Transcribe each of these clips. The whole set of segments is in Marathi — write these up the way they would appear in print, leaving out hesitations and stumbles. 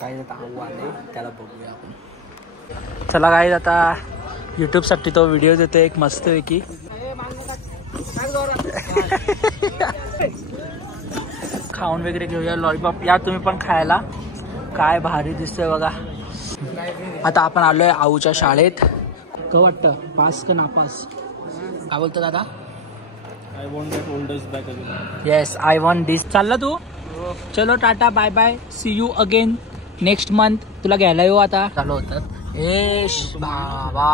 गाईज आता आऊ आले त्याला बघूया आपण. चला गाईज आता यूट्यूबसाठी तो व्हिडिओ देतो एक मस्तपैकी. खाऊन वगैरे घेऊया लॉलीपॉप. या तुम्ही पण खायला. काय भारी दिसतोय बघा. आता आपण आलोय आऊच्या शाळेत. काय वाटतं पास का नापास? काय बोलतो दादा? I want that old days back again. Yes I want this. चालला तू? चलो tata bye bye. See you again next month. तुला घ्यायला येऊ आता. चालू होतात. एश बाबा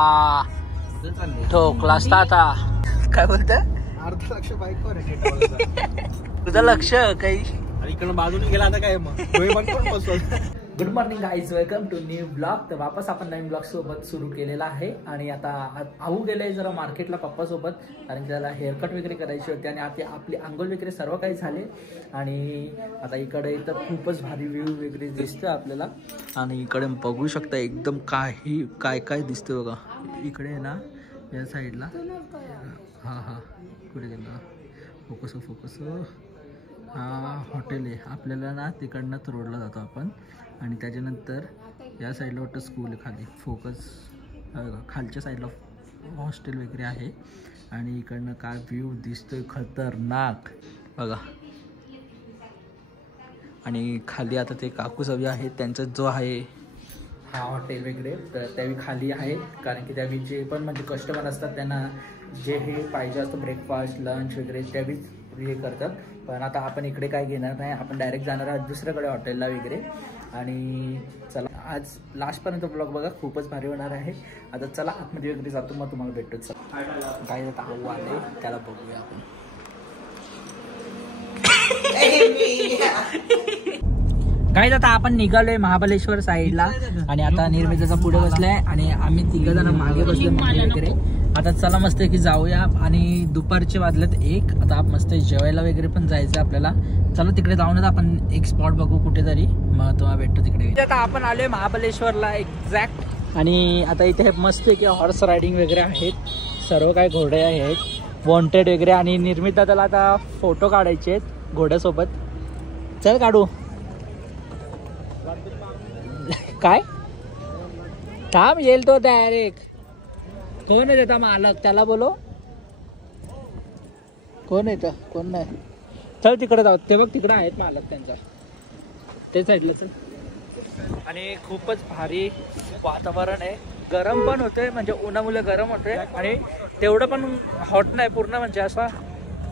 ठोकलास आता. काय बोलत? अर्ध लक्ष बाईकवर आहे. तुझं लक्ष काही इकडं बाजूने गेला आता काय मग डोळे बंद करून बसतो. Good morning guys, welcome to new blog. तर वापस आपण नवीन ब्लॉग सोबत सुरू केलेला आहे. आणि आता आऊ गेले जरा मार्केटला पप्पा सोबत, कारण त्याला हेअरकट वगैरे करायची होती. आणि आता आपली आंघोळ वगैरे सर्व काही झाले. आणि आता इकडे तर खूपच भारी व्ह्यू वगैरे दिसतोय आपल्याला. आणि इकडे बघू शकता एकदम काय काय दिसतंय बघा. इकडे आहे ना या साईडला. हां कुठे गेला फोकस. हा हॉटेल आहे. आपल्याला ना तिकडनंच रोडला जातो आपण. आणि त्याच्यानंतर या साईडला वाटतं स्कूल आहे खाली. फोकस खालच्या साईडला हॉस्टेल वगैरे आहे. आणि इकडनं काय व्ह्यू दिसतोय खतरनाक बघा. आणि खाली आता ते काकू सगळे आहेत त्यांचा जो आहे हा हॉटेल वगैरे, तर त्यावेळी खाली आहे. कारण की त्यावेळी जे पण म्हणजे कस्टमर असतात त्यांना जे हे पाहिजे असतं ब्रेकफास्ट लंच वगैरे त्यावेळीच हे करतात. पण आता आपण इकडे काय घेणार नाही. आपण डायरेक्ट जाणार आहोत दुसऱ्याकडे हॉटेलला वगैरे. आणि चला आज लास्टपर्यंत ब्लॉग बघा, खूपच भारी होणार आहे. आता चला आतमध्ये वगैरे जातो, मग तुम्हाला भेटतो. चला काय आता आऊ आले त्याला बघूया आपण. काय आता आपण निघालोय महाबळेश्वर साईडला. आणि आता निर्मितीचा पुढे बसलाय आणि आम्ही तिघ जण मागे बसलोय मम्मी वगैरे. आता चला मस्त की जाऊया. आणि दुपारचे वाजलेत 1. आता मस्त जेवायला वगैरे पण जायचं आपल्याला. चला तिकडे जाऊनच आपण एक स्पॉट बघू कुठेतरी, मग तुम्हाला भेटतो तिकडे. आता आपण आलोय महाबळेश्वरला एक्झॅक्ट. आणि आता इथे मस्त की हॉर्स रायडिंग वगैरे आहेत. सर्व काय घोडे आहेत वॉन्टेड वगैरे. आणि निर्मित त्याला आता फोटो काढायचे आहेत घोड्यासोबत. चल काढू. काय थांब येईल तो डायरेक्ट. कोण आहे त्याचा मालक? त्याला बोलो. कोण येतं कोण नाही. चल तिकडे जाऊ. ते बघ तिकडे आहेत मालक त्यांचा ते साईडला. चल. आणि खूपच भारी वातावरण आहे. गरम पण होतंय म्हणजे उन्हामुळे गरम होतंय. आणि तेवढं पण हॉट नाही पूर्ण, म्हणजे असा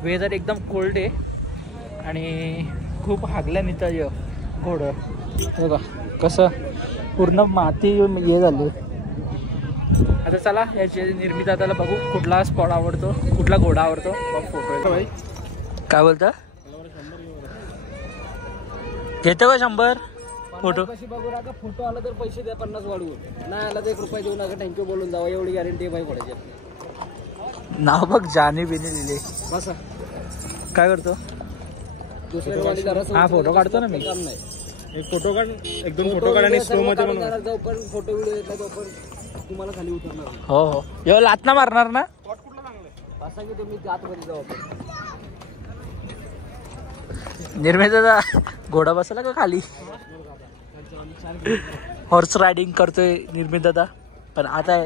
वेदर एकदम कोल्ड आहे. आणि खूप हागल्या निघतं घोडं बघा कसं पूर्ण माती हे झाली. आता चला याची निर्मित दादाला बघू कुठला स्पॉट आवडतो, कुठला घोडा आवडतो. फोटो काय बोलता? घेतो का 100 फोटो? कशी बघू नका. फोटो आला तर पैसे द्या 50 वाढवून. नाही आला तर 1 रुपया देऊ नका. थँक्यू बोलून जावा. एवढी गॅरंटी आहे बाई घोड्याची. नाव बघ जाने बिने लिहिले. बसा काय करतो? हा फोटो काढतो ना मी. काम नाही. एक फोटो काढ, 1-2 फोटो काढ आणि स्लो मध्ये बनव. जाऊ पण फोटो व्हिडिओ येत नाही पण तुम्हाला खाली उतरणार. हो यो लातना मारणार ना. असा की तुम्ही आतमध्ये जाऊ. निर्मितीचा घोडा बसला का खाली? हॉर्स रायडिंग करतोय निर्मित दादा. पण आता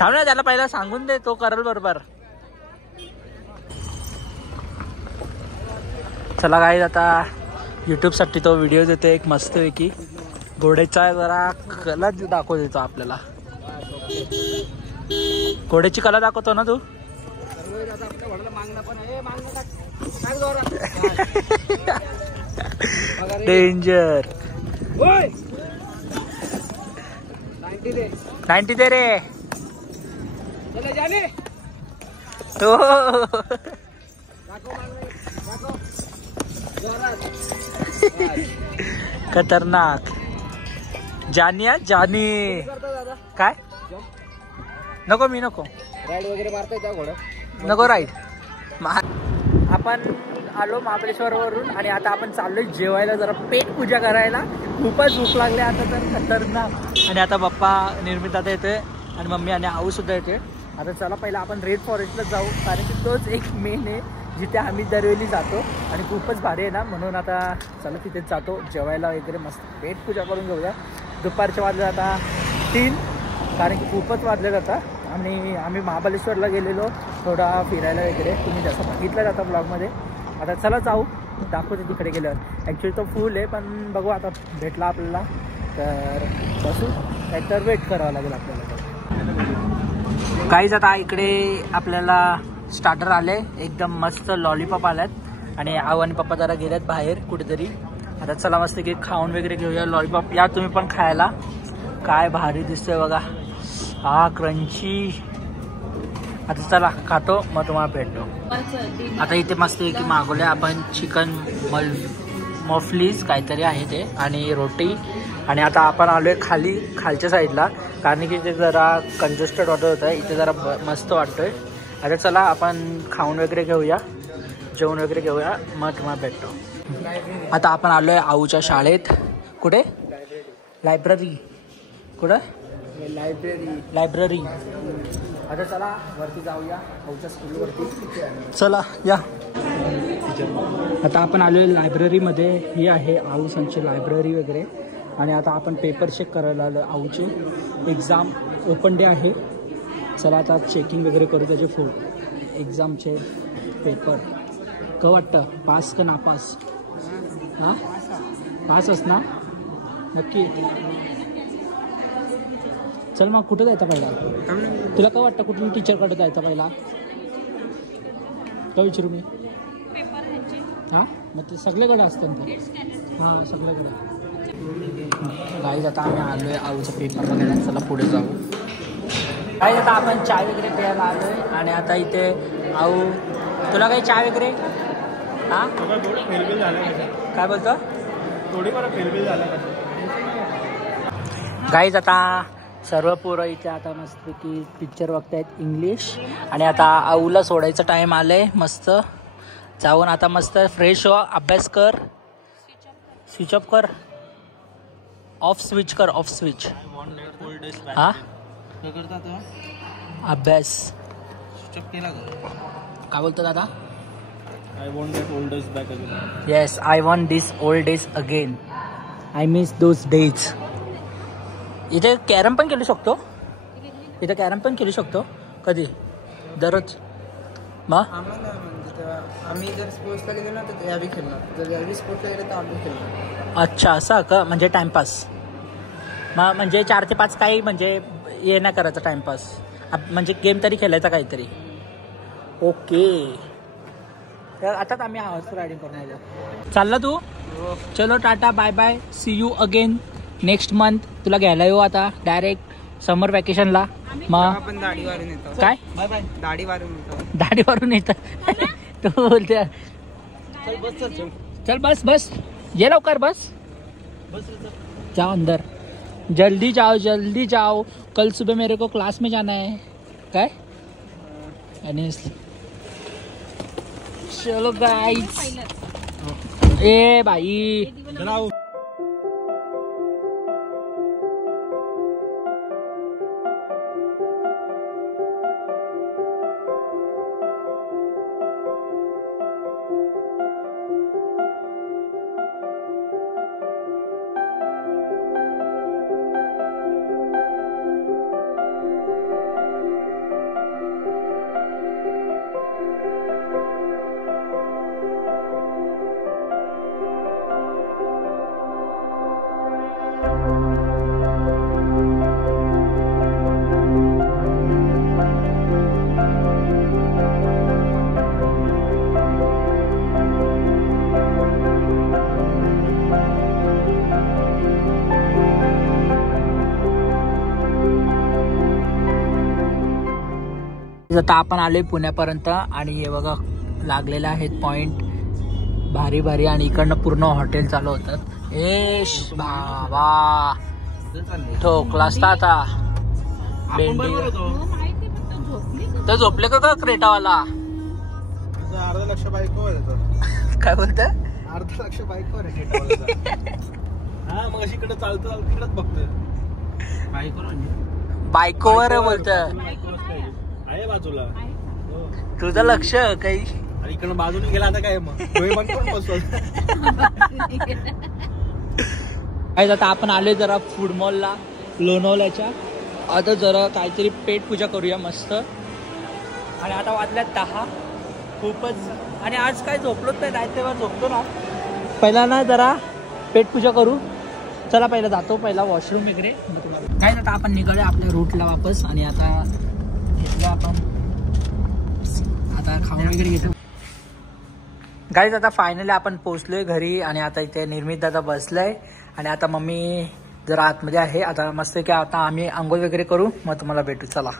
थांब ना, त्याला पहिला सांगून दे, तो करेल बरोबर. चला गाईज आता यूट्यूबसाठी तो व्हिडिओ देतो एक मस्तपैकी. घोड्याचा जरा कला दाखव देतो आपल्याला. घोड्याची कला दाखवतो ना तू? डेंजर. 90 दे रे. खतरनाक. जानिया जानी काय नको मी नको. राईड वगैरे मारता येतं घोडा? नको राईड. आपण आलो महाबळेश्वर वरून आणि आता आपण चाललोय जेवायला, जरा पेट पूजा करायला. खूपच भूक लागली आता तर खतरनाक. आणि आता बाप्पा निर्मित आता येतोय आणि मम्मी आणि आऊ सुद्धा येते. आता चला पहिला आपण रेड फॉरेस्टला जाऊ, कारण की तोच एक मेन आहे जिथे आम्ही दरवेळी जातो आणि खूपच भारी आहे ना, म्हणून आता चला तिथेच जातो जेवायला वगैरे, मस्त पेट पूजा करून घेऊया. दुपारच्या वाजले आता 3, कारण की खूपच वाजले जातात. आणि आम्ही महाबळेश्वरला गेलेलो थोडा फिरायला वगैरे, तुम्ही जसं बघितलं जातं ब्लॉगमध्ये. आता चला जाऊ, दाखवते तिकडे गेल्यावर. ॲक्च्युली तो फुल आहे, पण बघू आता भेटला आपल्याला तर बसू, नाहीतर वेट करावं लागेल आपल्याला. काहीच आता इकडे आपल्याला स्टार्टर आले, एकदम मस्त लॉलीपॉप आल्यात आणि आऊ आणि पप्पा जरा गेल्यात बाहेर कुठेतरी. आता चला मस्त की खाऊन वगैरे घेऊया लॉलीपॉप. या तुम्ही पण खायला, काय भारी दिसतोय बघा, हा क्रंची. आता चला खातो, मग तुम्हाला भेटतो. आता इथे मस्त की मागवले आपण चिकन मफलीज काहीतरी आहे ते आणि रोटी. आणि आता आपण आलोय खालच्या साईडला, कारण की ते जरा कंजेस्टेड वाटत होतं, इथे जरा मस्त वाटतोय. आता चला आपण खाऊन वगैरे घेऊया, जेवण वगैरे घेऊया, मग तुम्हाला भेटतो. आता आपण आलोय आऊच्या शाळेत. कुठे? लायब्ररी. कुठं? लायब्ररी. आता चला वरती जाऊया आऊच्या स्कूलवरती. चला या. आता आपण आलोय लायब्ररीमध्ये. ही आहे आऊ संची लायब्ररी वगैरे. आणि आता आपण पेपर चेक करायला आलो. आऊचे एक्झाम ओपन डे आहे. चला आता चेकिंग वगैरे करू त्याचे एक्झामचे पेपर. का वाटतं पास का नापास? हां पासच ना नक्की. चल मग कुठं जायचं पहिला? तुला काय वाटतं कुठून टीचरकडे जायचं पहिला? काय विचारू मी? हां मग ते सगळीकडे असतं ते. हां सगळीकडे. गाईज आता आम्ही आलोय आऊचा पेपर बघायला. चला पुढे जाऊ. गाईज आता आपण चाय वगैरे प्यायला आलोय आणि आता इथे आऊ, तुला काही चाय वगैरे? हां काय बोलतो? थोडीफार फेलबिल झाला. गाईज आता सर्व पोरं इथे आता मस्तपैकी पिक्चर बघतायत इंग्लिश. आणि आता आऊला सोडायचं टाईम आलंय. मस्त जाऊन आता मस्त फ्रेश हो, अभ्यास कर, स्विच ऑफ कर, ऑफ स्विच कर, ऑफ स्विच. हां अभ्यास काय बोलतो दादा? I want that old days back again. Yes, I want these old days again. I miss those days. इथे कॅरम पण खेळू शकतो. इथे कॅरम पण खेळू शकतो कधी? दररोज. मग आम्ही जर स्पोर्ट्सला गेलो ना तर यावी खेळणार, जर यावी स्पोर्ट्सला गेलो तर आम्ही खेळणार. अच्छा असं का? म्हणजे टाइमपास. मग म्हणजे 4 ते 5 काही म्हणजे हे नाही करायचं टाइमपास, म्हणजे गेम तरी खेळायचा काहीतरी. ओके तर आताच आम्ही हॉर्स रायडिंग करून आलो. चालला तू? चलो tata bye bye, see you again next month. तुला घ्यायला येऊ आता डायरेक्ट समर वॅकेशनला. मग आपण दाढी वारून येतो. काय? Bye bye. दाढी वारून येतो. दाढी वारून येतं तू बोलते. चल बस बस, ये लवकर बस. जाओ अंदर, जल्दी जाओ जल्दी जाओ, कल सुबह मेरे को क्लास में जाना है. काय? आणि चलो गाइस. ए भाई आता आपण आलोय पुण्यापर्यंत आणि हे बघा लागलेले आहेत पॉइंट भारी भारी. आणि इकडनं पूर्ण हॉटेल चालू होतात. एश बाबा ठोकला असता आता. तर झोपले का क्रेटावाला? अर्धा लक्ष बाईकवर काय बोलत? अर्धा लक्ष बाईकवर आहे. हा मग अशी इकडे चालतं चालतं इकडेच बघतोय. बायकोवर बोलत आहे बाजूला. तुझं लक्ष काही? अरे अरे इकडनं बाजूने गेला आता काय मग डोळे बंद करून बसतो. काय आता आपण आले जरा फूड मॉलला लोणावल्याच्या. आता जरा काहीतरी पेट पूजा करूया मस्त. आणि आता वाजल्यात 10 खूपच. आणि आज काय झोपलोच नाही, नाही तेव्हा झोपतो ना. पहिला ना जरा पेट पूजा करू. चला पहिला जातो पहिला वॉशरूम वगैरे. मग तुम्हाला काय आता आपण निघालो आपल्या रूटला वापस. आणि आता घेतलं आपण आता खाऊन वगैरे घेतो. गाईज आता फायनली आपण पोहोचलोय घरी. आणि आता इथे निर्मित दादा बसलाय. आणि आता मम्मी जरा आतमध्ये आहे. आता मस्त की आता आम्ही आंघोळ वगैरे करू मग तुम्हाला भेटू. चला.